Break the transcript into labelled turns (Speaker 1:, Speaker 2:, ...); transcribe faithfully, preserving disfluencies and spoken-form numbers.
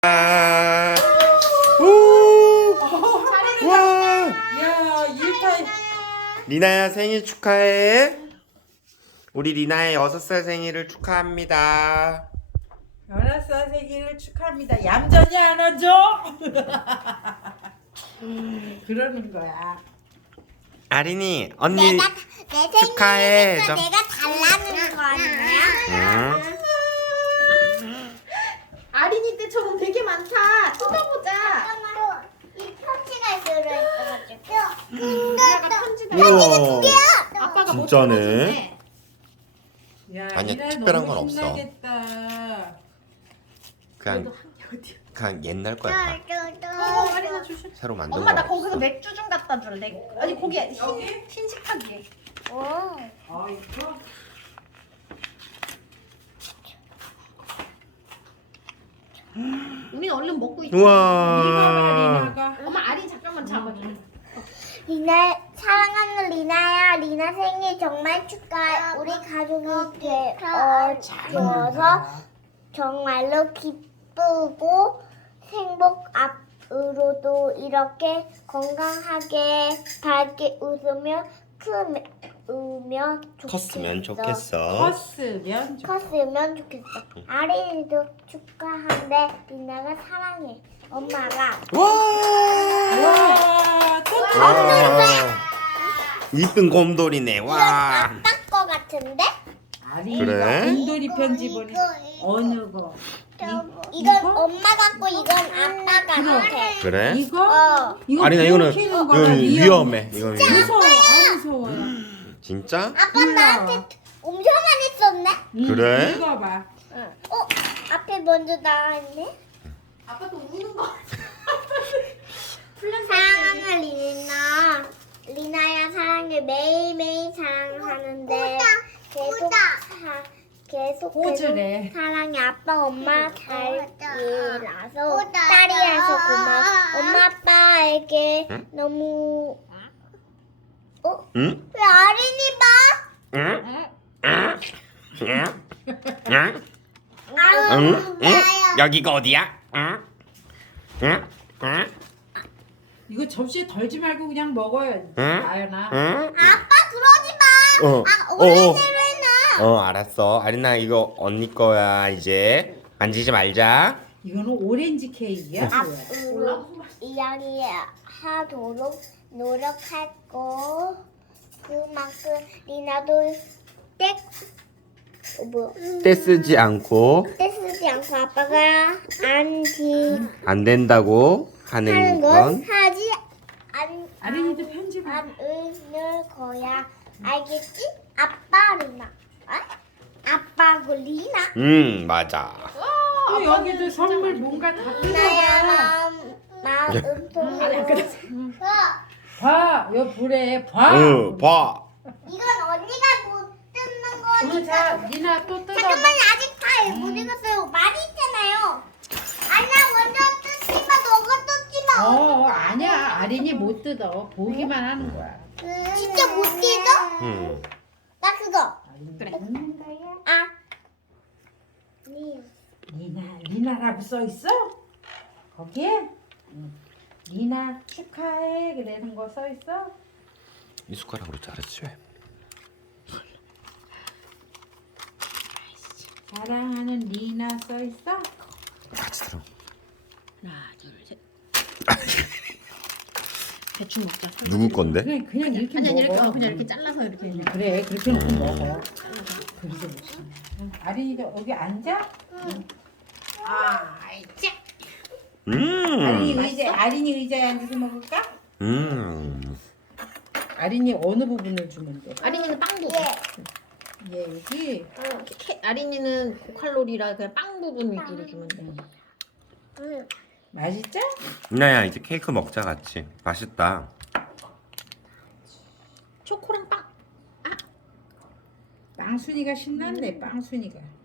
Speaker 1: 아, 오, 와,
Speaker 2: 야, 유타.
Speaker 1: 리나야 생일 축하해. 우리 리나의 여섯 살 생일을 축하합니다.
Speaker 2: 여섯 살 생일을 축하합니다. 얌전히 안아줘. 그러는 거야.
Speaker 1: 아린이 언니
Speaker 3: 내가 내
Speaker 1: 축하해.
Speaker 3: 생일이니까
Speaker 1: 저-
Speaker 3: 내가 달라는 거 아니야?
Speaker 1: 응?
Speaker 4: 아린이 때처럼 되게 많다. 뜯어보자.
Speaker 3: 잠깐만. 이 편지가 들어있어가지고.
Speaker 4: 리나가 편지가
Speaker 1: 우와,
Speaker 4: 아빠가 못
Speaker 1: 진짜네.
Speaker 4: 들어주네.
Speaker 2: 야,
Speaker 1: 아니야,
Speaker 2: 이날
Speaker 1: 특별한
Speaker 2: 너무
Speaker 1: 건 없어.
Speaker 2: 신나겠다.
Speaker 1: 그냥
Speaker 4: 그래도 한 개 어디야?
Speaker 1: 그냥 옛날 거야. 다.
Speaker 4: 어, 아린아 조심.
Speaker 1: 새로 만든
Speaker 4: 엄마 나
Speaker 1: 거
Speaker 4: 거기서
Speaker 1: 없어.
Speaker 4: 맥주 좀 갖다 줄래? 아니 거기 흰,
Speaker 2: 여기?
Speaker 4: 흰 식탁 위에.
Speaker 3: 오.
Speaker 2: 아, 이거?
Speaker 4: 우린 얼른 먹고 있자.
Speaker 1: 우와.
Speaker 2: 리나가.
Speaker 4: 엄마 아린 잠깐만 잡아줘.
Speaker 3: 리나 사랑하는 리나야, 리나 생일 정말 축하해. 우리 가족이 되어줘서 정말로 기쁘고 행복 앞으로도 이렇게 건강하게 밝게 웃으며 크면 좋겠어.
Speaker 1: 컸으면 좋겠어.
Speaker 2: 컸으면 좋
Speaker 3: 컸으면 좋겠어. 아린이도 축하한데 리나가 사랑해. 엄마가
Speaker 1: 와.
Speaker 2: 와, 또
Speaker 1: 와. 이쁜 곰돌이네.
Speaker 3: 이건
Speaker 1: 와.
Speaker 3: 아빠 거 같은데?
Speaker 2: 아린이가
Speaker 1: 그래?
Speaker 2: 곰돌이
Speaker 3: 이거,
Speaker 2: 편지
Speaker 3: 이거,
Speaker 2: 보내.
Speaker 3: 이거.
Speaker 2: 어느 거?
Speaker 3: 이건
Speaker 2: 이거?
Speaker 3: 엄마 같고 이건 아빠 같아.
Speaker 1: 그래?
Speaker 2: 이거?
Speaker 3: 어.
Speaker 2: 이거
Speaker 1: 아린아 이거는
Speaker 2: 키우는 거라
Speaker 1: 이거는 위험해. 이거 위험해.
Speaker 2: 무서워. 아 무서워요.
Speaker 1: 진짜?
Speaker 3: 아빠
Speaker 2: 몰라.
Speaker 3: 나한테 엄청 많이 썼네?
Speaker 2: 음,
Speaker 1: 그래?
Speaker 2: 읽어봐.
Speaker 3: 어? 앞에 먼저 나왔네?
Speaker 4: 아빠도 우는 거.
Speaker 3: 사랑하는 리나. 리나야 사랑해. 매일매일 사랑하는데 계속 사, 계속
Speaker 2: 꼬즈래.
Speaker 3: 계속 사랑해. 아빠 엄마 딸이라서 딸이라서 고마워. 엄마 아빠에게
Speaker 1: 응?
Speaker 3: 너무 어?
Speaker 1: 응?
Speaker 3: 왜 아린이 봐?
Speaker 1: 응? 응? 응? 응?
Speaker 3: 아유
Speaker 1: 응? 응?
Speaker 3: 나야.
Speaker 1: 여기가 어디야? 응? 응? 응?
Speaker 2: 이거 접시에 덜지 말고 그냥 먹어요.
Speaker 1: 응?
Speaker 2: 아연아.
Speaker 1: 응?
Speaker 3: 아빠 그러지 마.
Speaker 1: 어.
Speaker 3: 아
Speaker 1: 어,
Speaker 3: 원래대로
Speaker 1: 어.
Speaker 3: 해놔.
Speaker 1: 어, 알았어. 아린아 이거 언니 거야 이제. 만지지 말자.
Speaker 2: 이거는 오렌지 케이크야. 뭐야?
Speaker 3: 앞으로 이야기 하도록 노력할 거. 그만큼 리나도 때 어, 뭐
Speaker 1: 떼쓰지 않고
Speaker 3: 떼쓰지 않고 아빠가 안지
Speaker 1: 안 된다고
Speaker 3: 하는
Speaker 1: 하는
Speaker 3: 건
Speaker 1: 건
Speaker 3: 하지 안
Speaker 2: 아린이도 편지 봐.
Speaker 3: 않을 거야. 알겠지? 아빠 리나. 어? 아빠고 리나.
Speaker 1: 음, 맞아.
Speaker 2: 또 여기도 선물 뭔가 다
Speaker 3: 리나야
Speaker 2: 뜯어봐.
Speaker 3: 마음 마음속으로.
Speaker 2: 봐, 요 불에 봐.
Speaker 1: 어, 봐.
Speaker 3: 이건 언니가 못 뜯는 거니까.
Speaker 2: 어, 자, 니나 또 뜯어봐.
Speaker 3: 잠깐만 아직 다 못 읽었어요. 말이 있잖아요. 아니야 먼저 뜯지 마. 너가 뜯지 마.
Speaker 2: 어, 아니야. 아린이 못 뜯어. 보기만 하는 거야.
Speaker 3: 진짜 못 뜯어?
Speaker 1: 음.
Speaker 3: 나 그거.
Speaker 2: 그래.
Speaker 3: 아. 네.
Speaker 2: 리나, 리나라고 써 있어? 거기에? 응. 리나 축하해. 그러는 거 써 있어?
Speaker 1: 이 숟가락으로 자르지 왜?
Speaker 2: 사랑하는 리나 써 있어?
Speaker 1: 같이 들어.
Speaker 4: 하나 둘 셋. 대충 먹자.
Speaker 1: 누구 건데?
Speaker 2: 그냥 그냥 이렇게
Speaker 4: 아니 아니
Speaker 2: 먹어.
Speaker 4: 이렇게 어, 그냥 이렇게 잘라서 이렇게.
Speaker 2: 응, 그래, 그렇게 놓고 먹어. 그래서 먹지. 응. 아린이도 여기 앉아?
Speaker 4: 아, 이제.
Speaker 2: 아린이
Speaker 1: 음.
Speaker 2: 의자, 아린이 의자에 앉아서 먹을까?
Speaker 1: 음.
Speaker 2: 아린이 어느 부분을 주면 돼?
Speaker 4: 아린이는 빵 부분.
Speaker 2: 얘 여기.
Speaker 4: 캐- 아린이는 고칼로리라 그냥 빵 부분 위주로 주면 돼.
Speaker 3: 응.
Speaker 2: 맛있죠?
Speaker 1: 리나야 이제 케이크 먹자 같이. 맛있다.
Speaker 4: 초코랑 빵.
Speaker 2: 빵순이가 신났네, 빵순이가.